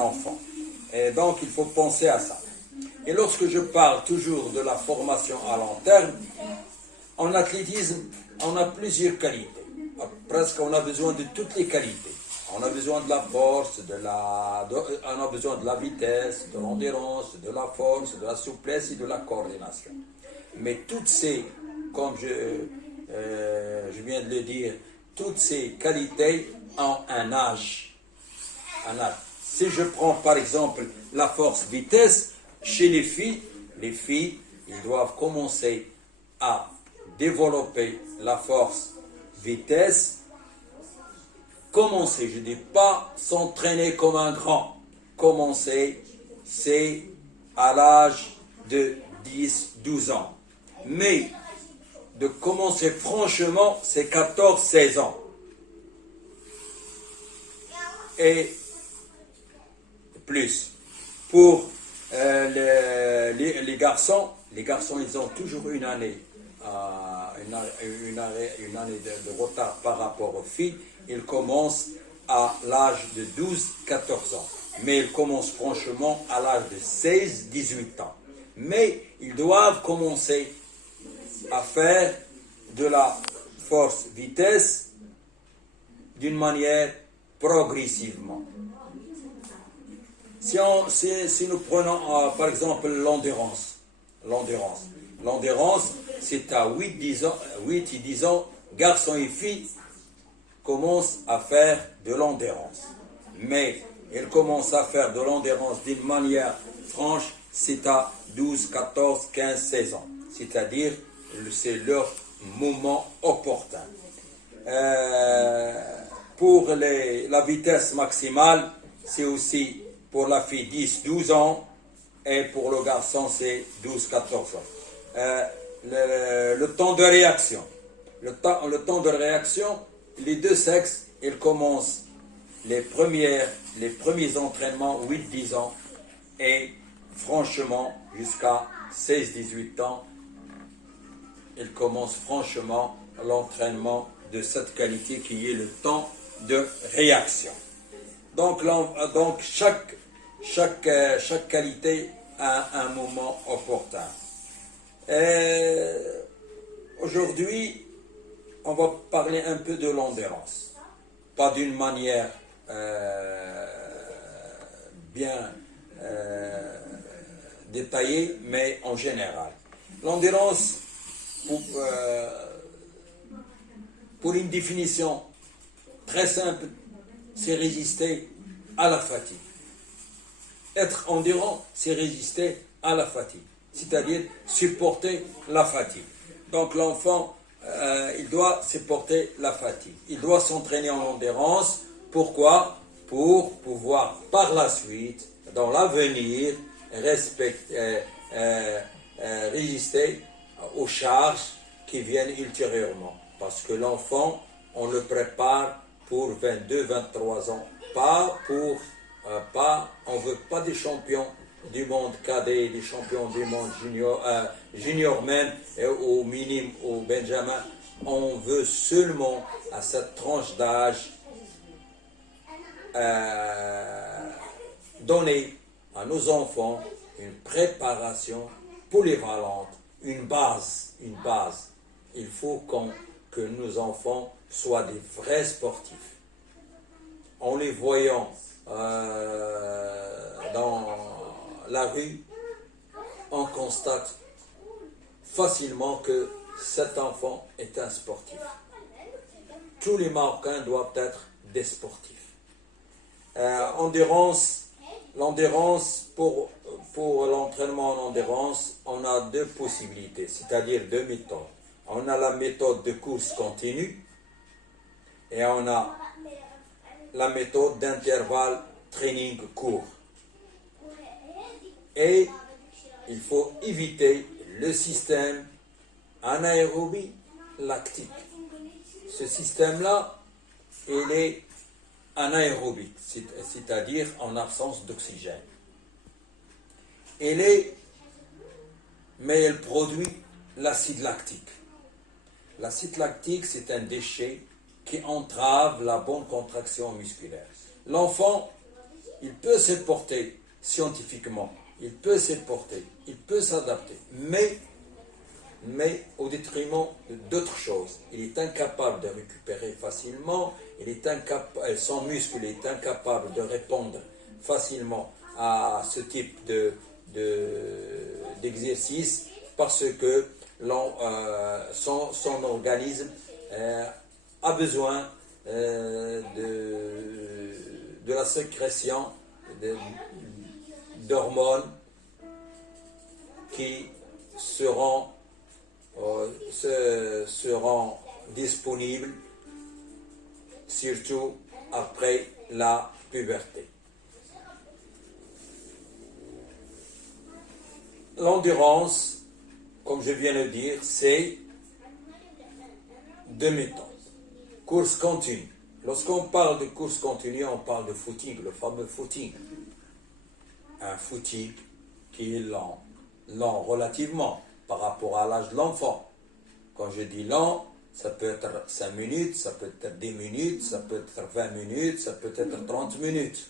enfant. Et donc, il faut penser à ça. Et lorsque je parle toujours de la formation à long terme, en athlétisme, on a plusieurs qualités. Presque, on a besoin de toutes les qualités. On a besoin de la force, on a besoin de la vitesse, de l'endurance, de la force, de la souplesse et de la coordination. Mais toutes ces, comme je viens de le dire, toutes ces qualités ont un âge. Si je prends par exemple la force-vitesse, chez les filles, ils doivent commencer à développer la force-vitesse. Commencer, je ne dis pas s'entraîner comme un grand. Commencer, c'est à l'âge de 10-12 ans. Mais de commencer franchement, c'est 14-16 ans. Et plus. Pour les garçons, ils ont toujours une année de retard par rapport aux filles. Ils commencent à l'âge de 12-14 ans. Mais ils commencent franchement à l'âge de 16-18 ans. Mais ils doivent commencer à faire de la force-vitesse d'une manière progressivement. Si nous prenons par exemple l'endurance, c'est à 8 et 10 ans, garçons et filles commencent à faire de l'endurance. Mais ils commencent à faire de l'endurance d'une manière franche, c'est à 12, 14, 15, 16 ans. C'est-à-dire, c'est leur moment opportun. Pour la vitesse maximale, c'est aussi pour la fille 10-12 ans et pour le garçon c'est 12-14 ans. Le temps de réaction. Le temps de réaction, les deux sexes, ils commencent les premiers entraînements 8-10 ans et franchement jusqu'à 16-18 ans, ils commencent franchement l'entraînement de cette qualité qui est le temps de réaction. Donc chaque qualité a un moment opportun. Aujourd'hui, on va parler un peu de l'endurance. Pas d'une manière bien détaillée, mais en général. L'endurance, pour une définition très simple, c'est résister à la fatigue. Être endurant, c'est résister à la fatigue, c'est-à-dire supporter la fatigue. Donc l'enfant, il doit supporter la fatigue. Il doit s'entraîner en endurance. Pourquoi? Pour pouvoir par la suite, dans l'avenir, résister aux charges qui viennent ultérieurement. Parce que l'enfant, on le prépare pour 22, 23 ans. On ne veut pas des champions du monde cadet, des champions du monde junior même, au minime, au benjamin. On veut seulement, à cette tranche d'âge, donner à nos enfants une préparation polyvalente, une base. Il faut que nos enfants soient des vrais sportifs. En les voyant dans la rue, on constate facilement que cet enfant est un sportif. Tous les Marocains doivent être des sportifs. L'endurance, pour l'entraînement en endurance, on a deux possibilités, c'est-à-dire deux méthodes. On a la méthode de course continue et on a la méthode d'intervalle training court. Et il faut éviter le système anaérobie lactique. Ce système-là, il est anaérobique, c'est-à-dire en absence d'oxygène. Mais elle produit l'acide lactique. L'acide lactique, c'est un déchet qui entrave la bonne contraction musculaire. L'enfant, il peut se porter scientifiquement, il peut se porter, il peut s'adapter, mais au détriment d'autres choses. Il est incapable de récupérer facilement, son muscle est incapable de répondre facilement à ce type d'exercice parce que son organisme a besoin de la sécrétion d'hormones qui seront disponibles surtout après la puberté. L'endurance, comme je viens de le dire, c'est deux méthodes. Course continue. Lorsqu'on parle de course continue, on parle de footing, le fameux footing. Un footing qui est lent relativement par rapport à l'âge de l'enfant. Quand je dis lent, ça peut être 5 minutes, ça peut être 10 minutes, ça peut être 20 minutes, ça peut être 30 minutes.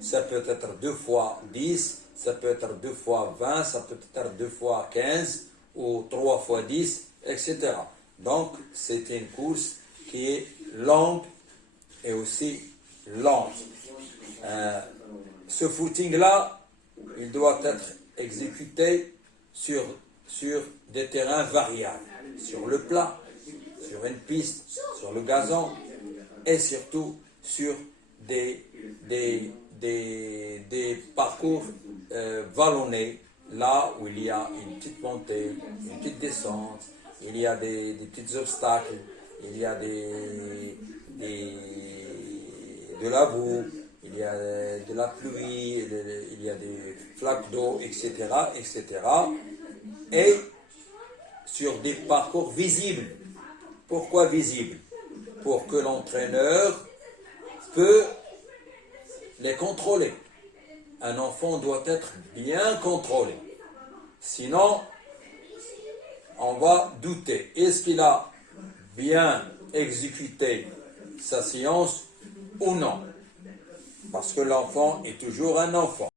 Ça peut être 2 fois 10, ça peut être 2 fois 20, ça peut être 2 fois 15 ou 3 fois 10, etc. Donc, c'est une course qui est longue et aussi lente. Ce footing-là, il doit être exécuté sur des terrains variables, sur le plat, sur une piste, sur le gazon et surtout sur des parcours vallonnés, là où il y a une petite montée, une petite descente, il y a des petits obstacles, il y a de la boue, il y a de la pluie, il y a des flaques d'eau, etc., etc. Et sur des parcours visibles. Pourquoi visibles? Pour que l'entraîneur peut les contrôler. Un enfant doit être bien contrôlé. Sinon, on va douter. Est-ce qu'il a bien exécuté sa séance ou non? Parce que l'enfant est toujours un enfant.